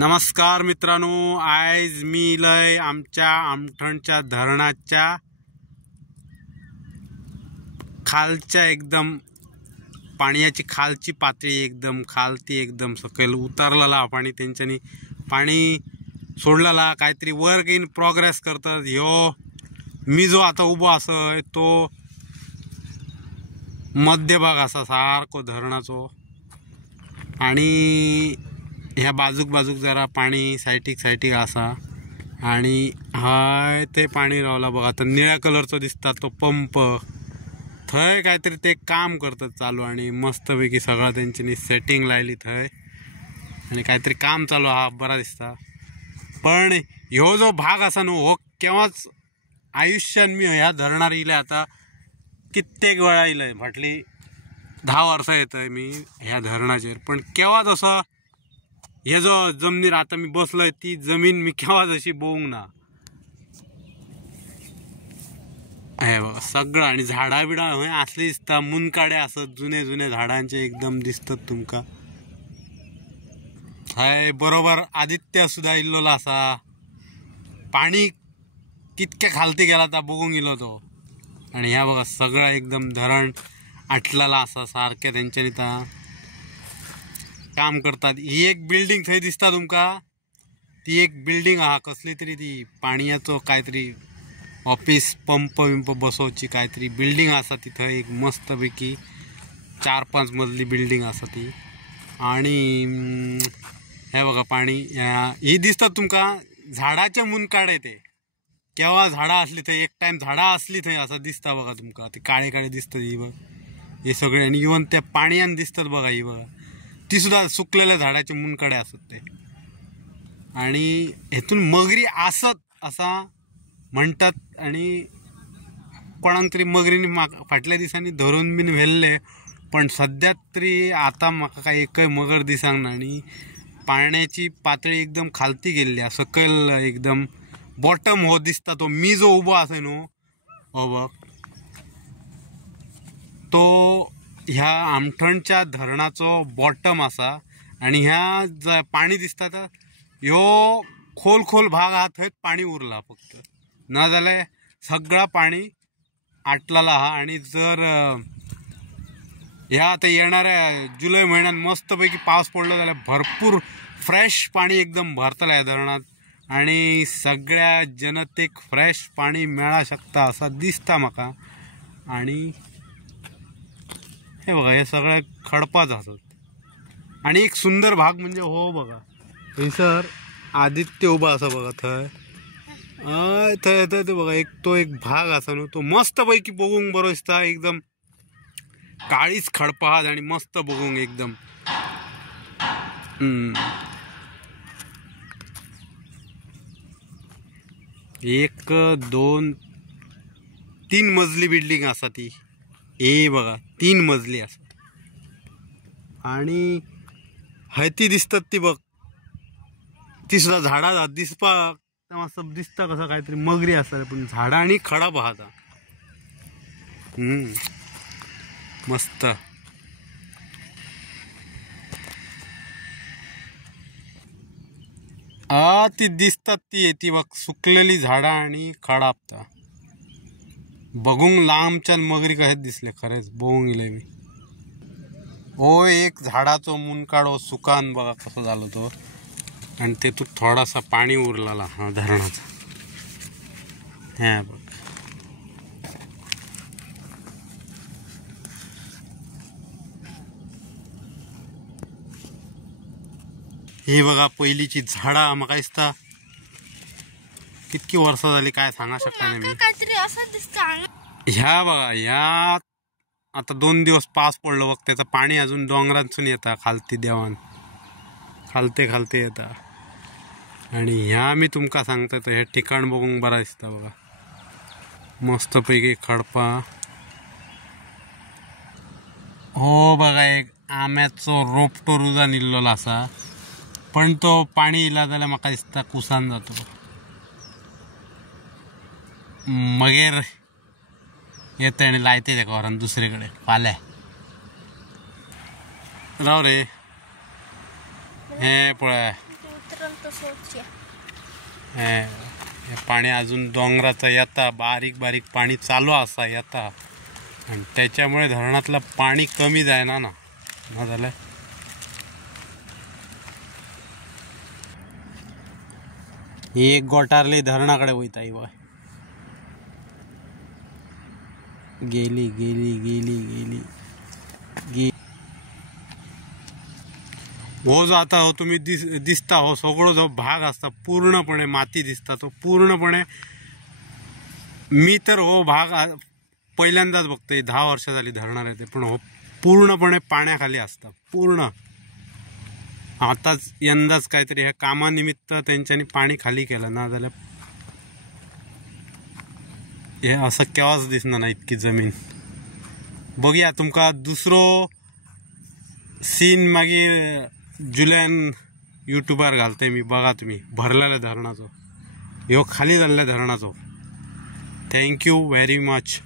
नमस्कार मित्रांनो, आज मी लय आमच्या आमठणच्या धरणाच्या खालच्या एकदम पाण्याची खालची पातळी एकदम खालती एकदम सकल उतरलेला पाणी त्यांच्यानी पाणी सोडलेला काहीतरी वर्क इन प्रोग्रेस करतात। ह्यो मी जो आता उभो असय तो मध्यभाग असा सारखो धरणाचो आणि ह्या बाजूक जरा पाणी सायटीक असा आणि हाय ते पाणी रावला बघा। आता निळ्या कलरचा दिसता तो पंप थंय काहीतरी ते काम करतात चालू आणि मस्तपैकी सगळं त्यांच्यानी सेटिंग लायली थंय आणि काहीतरी काम चालू हा बरा दिसता। पण ह्यो जो भाग असा न्हू हो केव्हाच आयुष्यात मी ह्या धरणार इले आता कित्येक वेळा इलय फाटली 10 वर्षा येतय मी ह्या धरणाचेर। पण केव्हाच असं हे जो जमिनीर आता मी बसलोय ती जमीन मी केव्हाच अशी बोवंक ना। हे बघा सगळं आणि झाडा बिडा हय असली दिसता मुनकाडे असत जुने झाडांचे एकदम दिसतात तुमका। हाय बरोबर आदित्य सुद्धा इल्लोला असा पाणी कितके खालती गेला ता बघूंक इलो तो। आणि ह्या बघा सगळं एकदम धरण आटलेला असा सारखे त्यांच्यानी ता काम करतात। ही एक बिल्डिंग थंय दिसता तुमका, ती एक बिल्डिंग हा कसली तरी ती पाण्याचो काहीतरी ऑफिस पंप बसवची काहीतरी बिल्डिंग असा तिथं एक मस्तपैकी 4-5 मजली बिल्डिंग असा ती। आणि हे बघा पाणी ही दिसतात तुमका झाडाचे मुनकाडे ते केव्हा झाडा असली थंय एक टाइम झाडा असली थंय असं दिसता बघा तुमका। ते काळे दिसतात ही बघ हे सगळे आणि इवन त्या पाण्यान दिसतात बघा ही बघा ती सुद्धा सुकलेल्या झाडाचे मुनकडे असत ते। आणि हेतून मगरी असत असा म्हणतात आणि कोणाक तरी मगरीने फाटल्या दिसांनी धरून बीन व्हेल्ले पण सध्या तरी आता म्हाका काय एकय मगर दिसांक ना। आणि पाण्याची पातळी एकदम खालती गेल्ली सकल एकदम बॉटम हो दिसता तो मी जो उभो असे न्हू हो बघ तो ह्या आमठणच्या धरणाचो बॉटम असा। आणि ह्या पाणी दिसता तर ह्यो खोल भाग हा थंय पाणी उरला फक्त ना जाल्यार सगळा पाणी आटलेला हा। आणि जर ह्या आता येणाऱ्या जुलै महिन्यात मस्तपैकी पाऊस पडलो जाल्यार भरपूर फ्रेश पाणी एकदम भरतला या धरणात आणि सगळ्या जनतेक फ्रेश पाणी मिळा शकता असा दिसता म्हाका। आणि हे बघा हे सगळं खडपाच असत। आणि एक सुंदर भाग म्हणजे हो बघा थंयसर आदित्य उभा असा बघा थंय थंय बघा एक भाग असा न्हू तो मस्त पैकी बघूंक बरो दिसता एकदम काळीच खडपात आणि मस्त बघूंक एकदम। 1, 2, 3 मजली बिल्डिंग असा ती हे बघा 3 मजली असत। आणि हय ती दिसतात ती बघ ती सुद्धा झाडा दिसपाक तेव्हा सब दिसता कसं काहीतरी मगरी असतात पण झाडा आणि खडा पाहता मस्त। ती दिसतात ती बघ सुकलेली झाडा आणि खडा आपता बघूंक लांबच्यान मगरी कशें दिसले खरेच बघूंक इले मी। हो एक झाडाचो मुनकाडो सुकान बघा कसो झालो तो आणि तेतून थोडासा पाणी उरलेला हा धरणाचा हे बघ। हे बघा पहिलीची झाडा म्हाका दिसता कितकी वर्षा झाली काय सांगा शकता नाही मी। ह्या बघा ह्या आता 2 दिवस पाऊस पडलो बघ त्याचं पाणी अजून डोंगरांतून येता खालती देवान खालते येता। आणि ह्या मी तुमका सांगता तर हे ठिकाण बघूंक बरा दिसता बघा मस्तपैकी खडपा हो बघा एक आम्याचो रोपटो रुजान इल्लोला असा पण तो पाणी इला जाल्यार म्हाका दिसता कुसान जातो मगेर येते आणि लायते त्या घरान दुसरीकडे फाल्या राव रे हे पळय हे पाणी अजून डोंगराचं येता, बारीक बारीक पाणी चालू असा येता आणि त्याच्यामुळे धरणातलं पाणी कमी जायना ना झालं. एक गोटारली धरणाकडे वयता बा. गेली गेली गेली गेली गे हो जाता हो तुम्ही दिसता हो सगळं जो भाग असता पूर्णपणे माती दिसता तो पूर्णपणे. मी तर हो भाग पहिल्यांदाच बघतोय. 10 वर्ष झाली धरणार आहे ते, पण हो पूर्णपणे पाण्याखाली असता पूर्ण. आताच यंदाच काहीतरी ह्या कामानिमित्त त्यांच्यानी पाणी खाली केलं ना झालं हे असं केव्हाच दिसणार ना इतकी जमीन. बघूया तुमका दुसरो सीन मागीर जुलयान यूट्यूबार घालते मी. बघा तुम्ही भरलेल्या धरणाचो ह्यो खाली जाल्ल्या धरणाचो. Thank you very much.